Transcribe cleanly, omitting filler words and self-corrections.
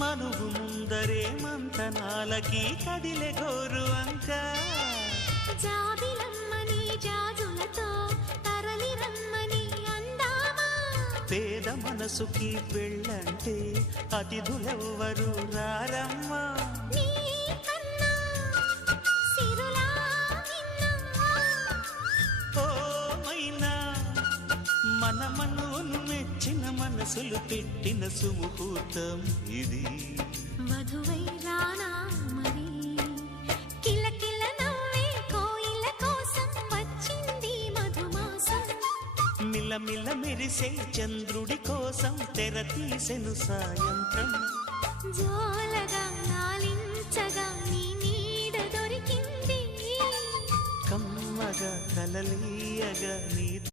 మనువు ముందరే మంతనాలకి కదిలే గోరు అంక జాబిలమ్మని జాజులతో తరలి రమ్మని అందామా పేద మనసుకి పెళ్ళంటే అతిథులెవ్వరు రారమ్మా మన మనవును మెచ్చిన మనసులు పెట్టిన సుముహూర్తం ఇది మధువై రానా మరి కిలకిల నవ్వే కోయిల కోసం వచ్చింది మధుమాసం మిలమిల మెరిసే చంద్రుడి కోసం తెర తీసెను సాయంత్రం జోలగా నాలించగా నీ నీడ దొరికింది కమ్మగా కలలీయగా నీ